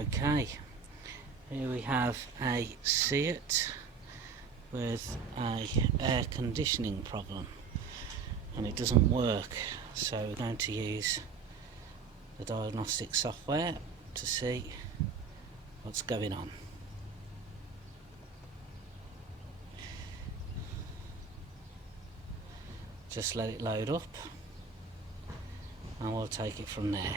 Okay, here we have a Seat with a air conditioning problem and it doesn't work, so we're going to use the diagnostic software to see what's going on. Just let it load up and we'll take it from there.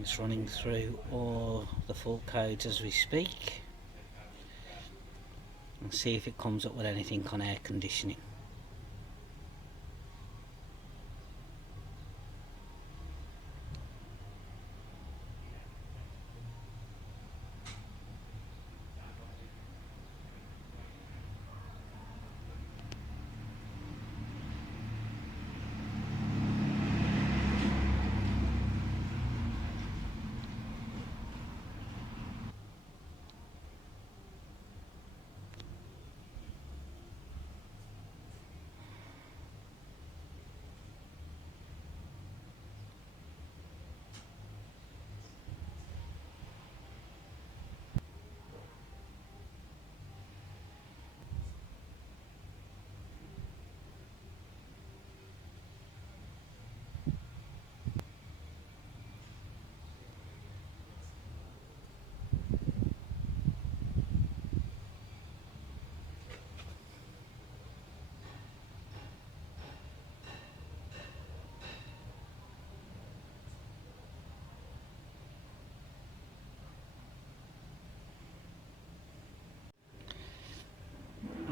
It's running through all the fault codes as we speak, and see if it comes up with anything on air conditioning.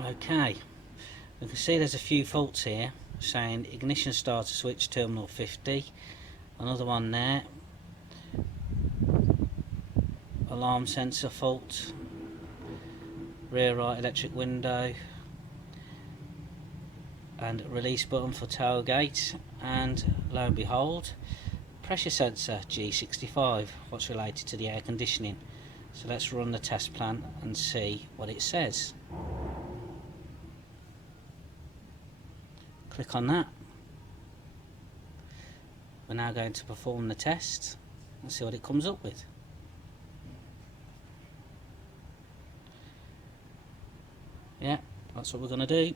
Okay, we can see there's a few faults here, saying ignition starter switch terminal 50, another one there, alarm sensor fault, rear right electric window, and release button for tailgate, and lo and behold, pressure sensor G65, what's related to the air conditioning. So let's run the test plan and see what it says. Click on that. We're now going to perform the test and see what it comes up with. Yeah, that's what we're going to do.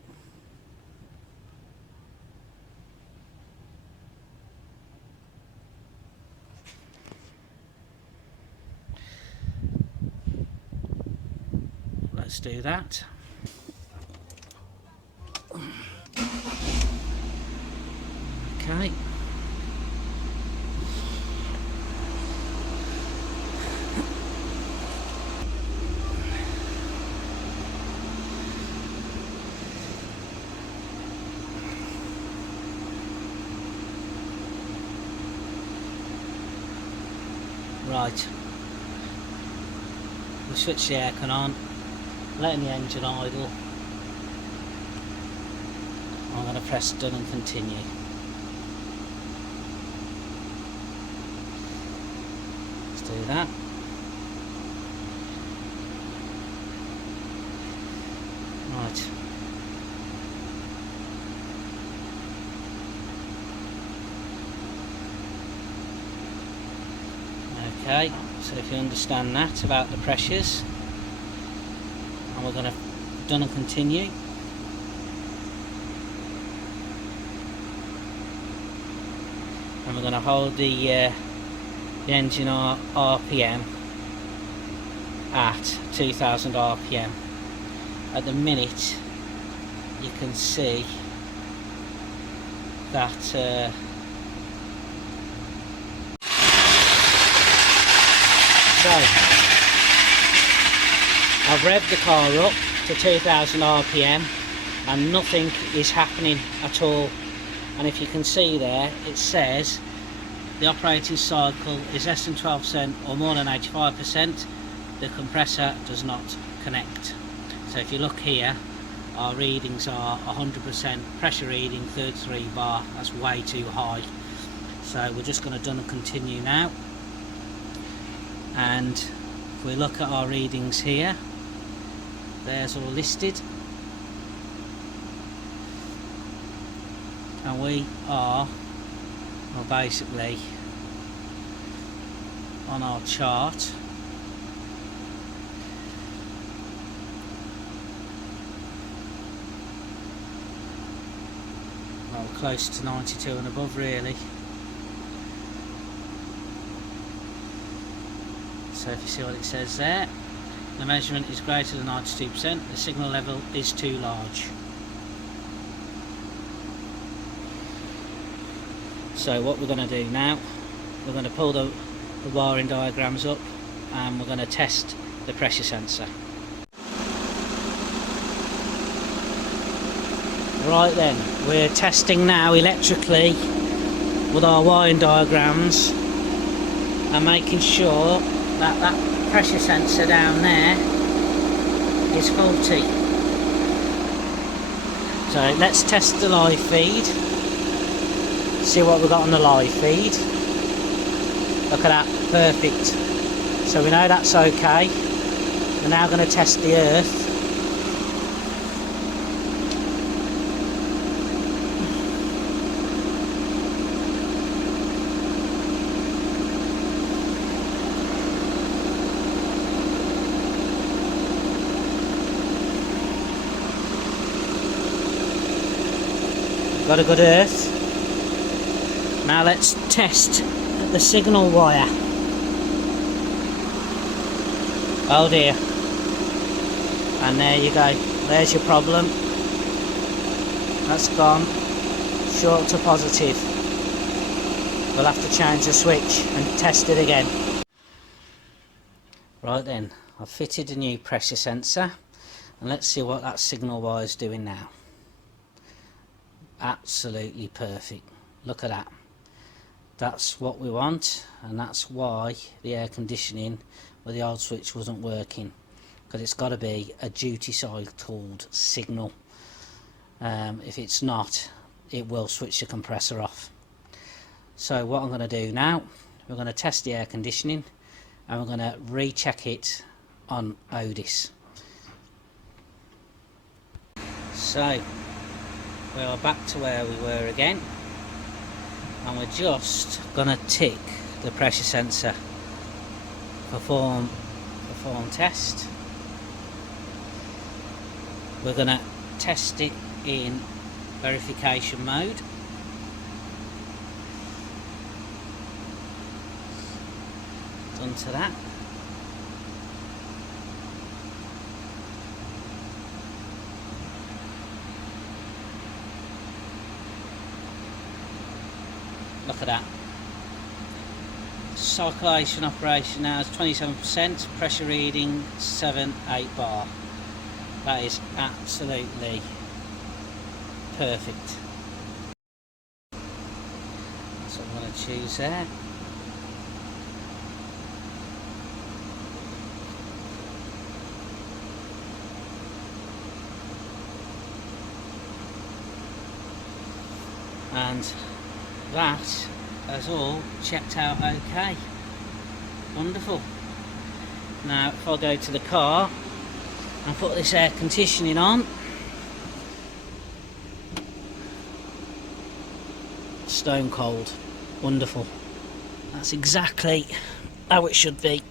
Let's do that. Okay. Right. We'll switch the aircon on, letting the engine idle. I'm going to press done and continue. Do that. Right. Okay, so if you understand that about the pressures, and we're going to done and continue. And we're going to hold the engine RPM at 2000 RPM. At the minute you can see that so I've revved the car up to 2000 RPM and nothing is happening at all, and if you can see there it says the operating cycle is less than 12% or more than 85%, the compressor does not connect. So if you look here, our readings are 100% pressure reading, 33 bar, that's way too high. So we're just going to done and continue now. And if we look at our readings here, there's all listed, and we are, well, basically on our chart. Well, close to 92 and above really. So if you see what it says there, the measurement is greater than 92%, the signal level is too large. So what we're going to do now, we're going to pull the wiring diagrams up and we're going to test the pressure sensor. Right then, we're testing now electrically with our wiring diagrams and making sure that that pressure sensor down there is faulty. So let's test the live feed, see what we've got on the live feed. Look at that, perfect. So we know that's okay. We're now going to test the earth. Got a good earth. Now let's test the signal wire. Oh dear. And there you go. There's your problem. That's gone. Short to positive. We'll have to change the switch and test it again. Right then, I've fitted a new pressure sensor and let's see what that signal wire is doing now. Absolutely perfect. Look at that. That's what we want, and that's why the air conditioning with the old switch wasn't working, because it's got to be a duty cycled signal. If it's not, it will switch the compressor off. So what I'm going to do now, we're going to test the air conditioning and we're going to recheck it on Otis. So we are back to where we were again, and we're just going to tick the pressure sensor, perform test. We're going to test it in verification mode. Done to that. Look at that. Circulation operation now is 27%, pressure reading 7-8 bar. That is absolutely perfect. That's what I'm going to choose there. And that has all checked out okay. Wonderful. Now if I go to the car and put this air conditioning on, stone cold. Wonderful. That's exactly how it should be.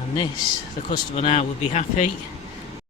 And this, the customer now would be happy